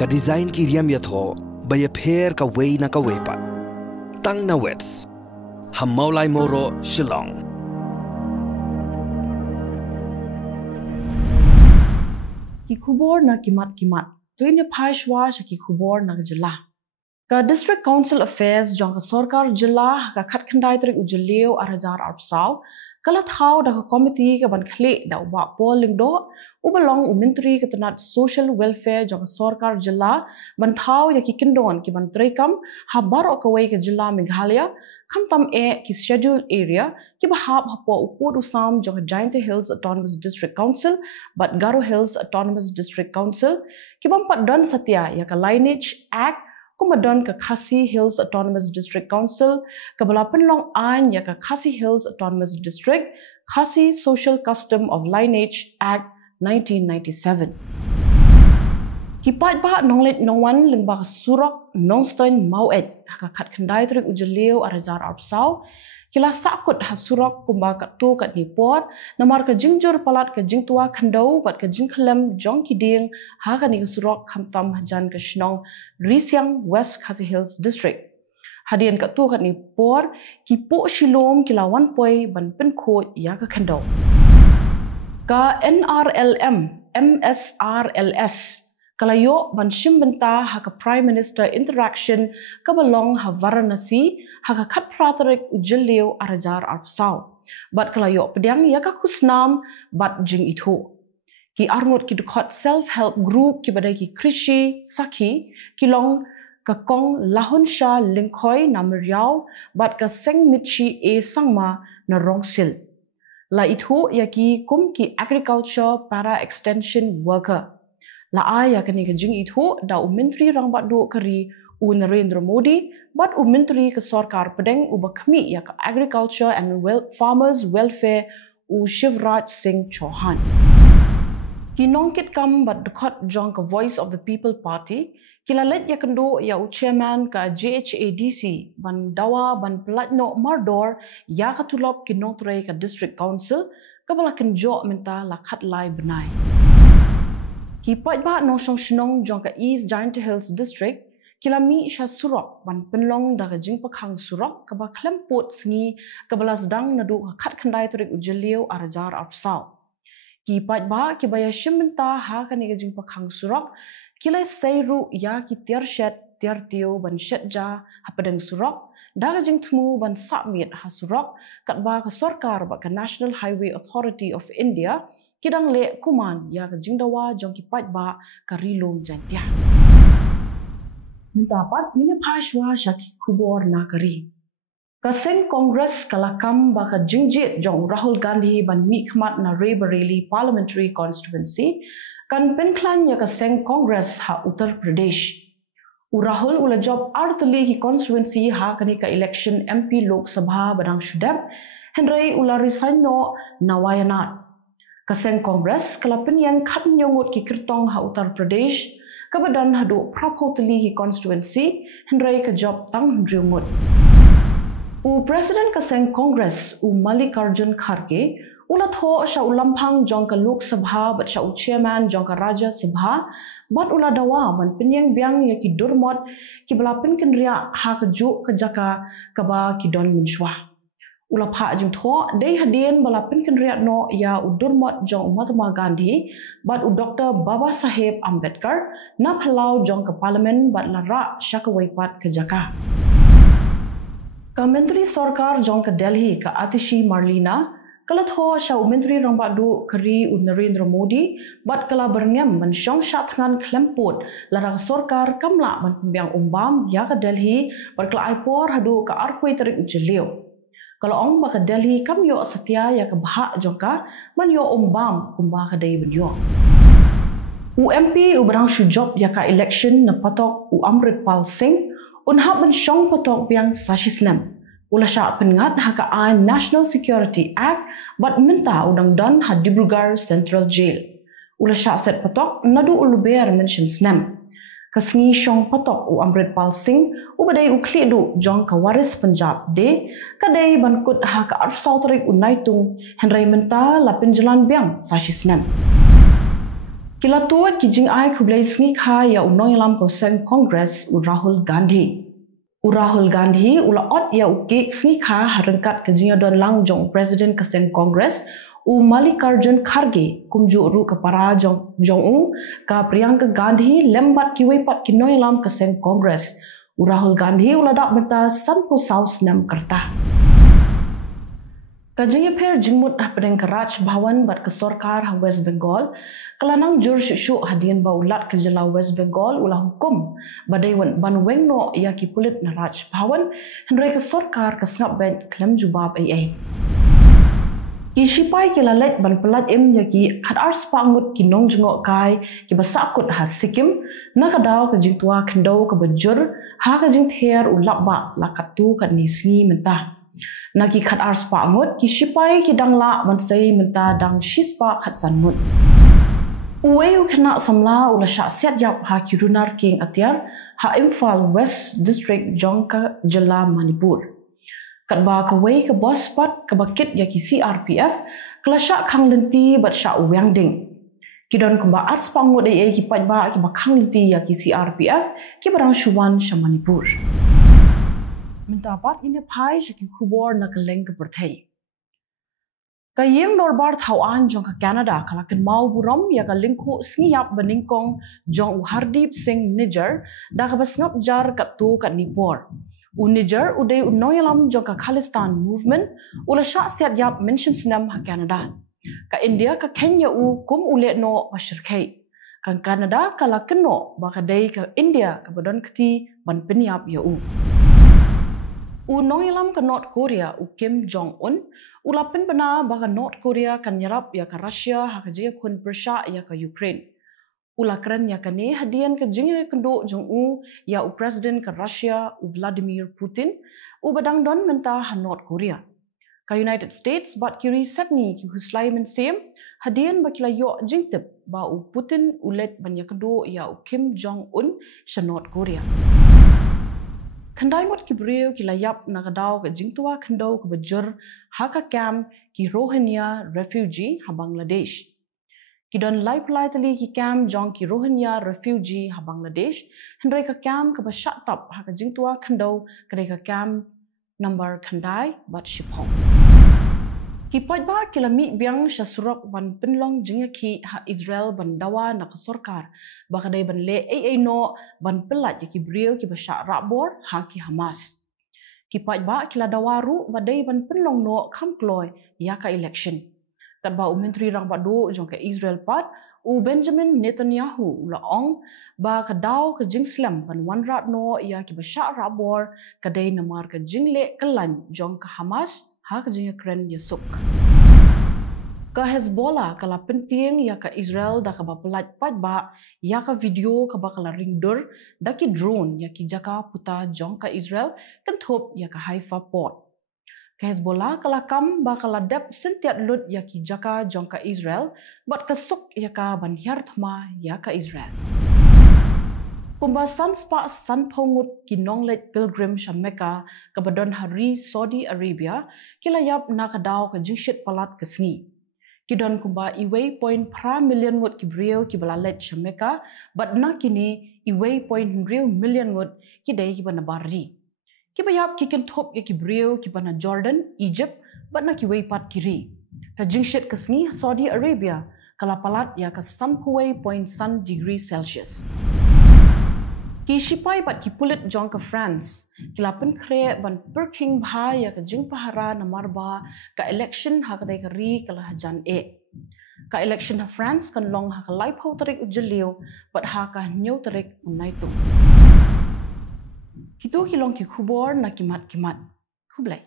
Ka design ki riam ya tho baya pher ka wei na ka wepat. Tang na wets. Hamaulai moro Shillong. Ki khubor na kimat. Tuin ya phashwa sha ki khubor na jila. Ka District Council Affairs jong ka Sarkar jila ka khat khandai trik ujleo arhajar arpsaw kala thau da ka committee ka ban khle da uba polling do ubalong umintri ka tanat social welfare jong ka Sarkar jila ban thau ya ki kindon ki ban trekam ha bar okawai ka jila Meghalaya kham tam e ki schedule area ki ba hab hapo upod usam jong Giant Hills Autonomous District Council but Garo Hills Autonomous District Council ki bam pat dan satya ya ka lineage act kumadon ka Khasi Hills Autonomous District Council kabalapan long an ya ka Khasi Hills Autonomous District Khasi Social Custom of Lineage Act 1997 kipat ba nonglet nongwan lingba surok nongstoin mauet ka khat khandai trik ujeleu arhajar arpsaw kila sakut ha surok kumba ka tu kat nipor namar ka jingjur palat ka jingtua khandau bat ka jingkhlem jong kiding ha ka ni surok khamtam jan ka shnong Risiang West Khasi Hills District hadian ka tu kat nipor ki po shilom kila 1 poi ban pen kho ya ka khandau ka NRLM MSRLS kalayo ban shimbenta ha ka Prime Minister interaction ka balong ha Varanasi ha ka khat pratarik ujelleu arhajar arpsaw bat kalayo pediang ya ka khusnam bat jing itho ki arngot ki dukhat self help group ki badai ki krishi sakhi kilong ka kong lahun sha lingkhoi namriao bat ka sengmitchi e sangma na rongsil la itho ya ki kum ki agriculture para extension worker la aya kani ka jing itho da umintri rangbat do kari Narendra Modi but umintri ka sarkar pedeng ubakhmi ya ka agriculture and farmers welfare Shivraj Singh Chauhan kinongkit kam bat dukhat jong ka Voice of the People Party kilalet ya kendo ya chairman ka JHADC ban dawa ban platno mardor ya ka tulop kinongtre ka district council kabala kenjo minta la khat lai benai kipat ba no shnong jong ka East Giant Hills District kilami sha surok ban penlong da ka jingpakhang surok ka ba klempot sngi ka balas dang nadu ka khat khandai trik ujeleu arhajar arpsaw kipat ba ki baya shiminta ha ka ni ka jingpakhang surok kilai seiru ya ki tiar shet tiar tio ban shet ja hapadang surok da ka jingthmu ban submit ha surok kat ba ka sarkar ba ka National Highway Authority of India kidang le kuman ya ka jingdawa jong kipat ba ka rilong jantia minta pat ini phashwa shaki khubor na kari ka Singh Congress kalakam ba ka jingjit jong Rahul Gandhi ban mi khmat na Raebareli parliamentary constituency kan penklan ya ka Singh Congress ha Uttar Pradesh Rahul ula job artli ki constituency ha kani ka election MP Lok Sabha badang shudap Henry ula resign no nawayanat Kaseng Congress kalapen yang khat nyongut ki kirtong ha Uttar Pradesh kabadan hadu prapotli ki constituency Henry ka job tang ndriungut u President Kaseng Congress u Mallikarjun Kharge ula tho sha ulampang jong ka Lok Sabha bat sha u chairman jong ka Rajya Sabha bat ula dawa ban penyeng biang ya ki durmot ki balapen kenria ha ka ju ka jaka ka ba ki don minshwa ula pha jing tho dei hadien balapin kenriat no ya udurmot jong Mahatma Gandhi bat u Dr Baba Saheb Ambedkar na phalau jong ka parliament bat lara shakawaipat ka jaka ka menteri sarkar jong ka Delhi ka Atishi Marlina kala tho sha menteri rangbat du kari Narendra Modi bat kala berngem ban shong shat ngan klempot lara sarkar kamla ban pembiang umbam ya ka Delhi bat kala aipor hadu ka arkhoi tarik ujeleu kalau ong ba ka Delhi kam yo satya ya ka bha jongka man yo umbam kumba ka dai benyo UMP ubrang shujop ya ka election na patok u Amritpal Singh unha ban shong patok biang sashislam ula sha pengat ha ka National Security Act bat minta udang dan ha Dibrugarh Central Jail ula sha set patok nadu uluber mention snam kasngi shong patok u Amritpal Singh u badai u khlidu jong ka waris Punjab de kadai bankut ha ka arsaw tarik u naitung Henry menta la penjalan biang sashisnam Kila tua ki jing ai kublai sngi kha ya unong yalam ko seng Congress u Rahul Gandhi. U Rahul Gandhi ula ot ya uke sngi kha harengkat ke jing don lang jong President ke seng Congress u Mallikarjun Kharge kumju ru ke para jong u ka Priyanka Gandhi lembat ki wepat ki nong yalam ke seng Congress. U Rahul Gandhi ula dak berta sanpo saus nam kerta. Kajing per jingmut pedeng ke Raj Bhawan bat ke Sorkar ha West Bengal kelanang jur syuk hadian baulat ke jela West Bengal ulah hukum badai wan ban wengno ya ki pulit na Raj Bhawan hendrai ke Sorkar ke snap bed klem jubab ai. Ki sipai ki lalet ban pelat ya ki khat ars pangut ki nong jengok kai ki basakut ha Sikkim na kadau ke jing tua kendau ke bejur ha ke jing ther ulap ba lakatu kat nisngi mentah. Naki khat ars pangut ki sipai ki dang la ban sei menta dang shispa khat sanmut. Uweu kena samla ula syak siat yap ha ki runar king atiar ha Imphal West District jongka jela Manipur. Kat ba ka wei ke bos pat ke bakit ya ki CRPF kala syak khang lenti bat syak uang ding. Ki don kumba ars pangut ai ki pat ba ki bakhang lenti ya ki CRPF ki barang shuwan sha Manipur. Minta pat ini pai shiki kubor na keleng ke pertai. Kayeng norbar tauan jong ke Canada kala ken mau buram ya ka lingku sngiap beningkong jong Hardip Singh Niger da ka basngap jar kat tu kat Nipor. U Niger udai unoyalam jong ka Khalistan movement ula syak siat yap mention senam ha Canada. Ka India ka Kenya kum ule no pasyirkai. Kan Canada kala keno ba kadai ka India ka badon keti ban peniap ya u. U nongilam ke North Korea u Kim Jong Un ulapin bena baka North Korea kan nyerap ya ke Russia ha ke jia kun Persia ya ke Ukraine. Ula keren ya ke ne hadian ke jingye kendo Jong U ya u Presiden ke Russia u Vladimir Putin u badang don menta ha North Korea. Ka United States bat kiri Sydney ki huslai men sem hadian bakila yo jingtip ba u Putin ulet banyak kendo ya u Kim Jong Un sha North Korea. Kandai mot ki breu ki layap na kadau ke jingtua kandau ke bejur haka camp ki Rohingya refugee ha Bangladesh. Ki don lai pelai tali ki camp jong ki Rohingya refugee ha Bangladesh hendrai ka camp ke basyak tap haka jingtua kandau kedai ka camp number kandai bat shipong. Ki pat ba ki lami biang syasurok ban penlong jingya ki ha Israel ban dawa na ka Sorkar ba kadai ban le ai no ban pelat ya ki breu ki basyak rabor ha ki Hamas. Ki pat ba ki la dawaru badai ban penlong no kam kloy ya ka election. Kat ba menteri rang bado jong ka Israel pat u Benjamin Netanyahu la ong ba kadau ke jing slam ban wanrat no ya ki basyak rabor kadai namar ke jingle kelan jong ka Hamas ha ke jing kren yesuk. Ka Hezbollah kala penting ya ka Israel da ka bapelat pat ba ya ka video ka bakala ringdur da ki drone ya ki jaka puta jong ka Israel kenthop ya ka Haifa port. Ka Hezbollah kala kam bakala dep sentiat lut ya ki jaka jong ka Israel bat kesuk ya ka banhyar thma ya ka Israel. Kumbasan spa san pongut ki nonglet pilgrim sha Mecca ka badon hari Saudi Arabia kilayap na kadau ka jingshit palat ke sngi. Kidon kumba iway point pra million ngut ki breu ki balalet sha Mecca bat na kini iway point million ngut ki dai ki bana barri. Ki bayap ki ken top ki breu ki bana Jordan, Egypt bat na ki way pat kiri. Ka jingshit ke sngi Saudi Arabia kala palat ya ka san puway point san degree Celsius. Ki sipai bat ki pulit jong ke France kilapen kre ban perking bha ya ka jing pahara namar ba ka election ha ka dai kari kala hajan ka election ha France kan long ha ka lai phau tarik ujeliu bat ha ka nyau tarik unai tu kito kilong ki khubor na kimat kublai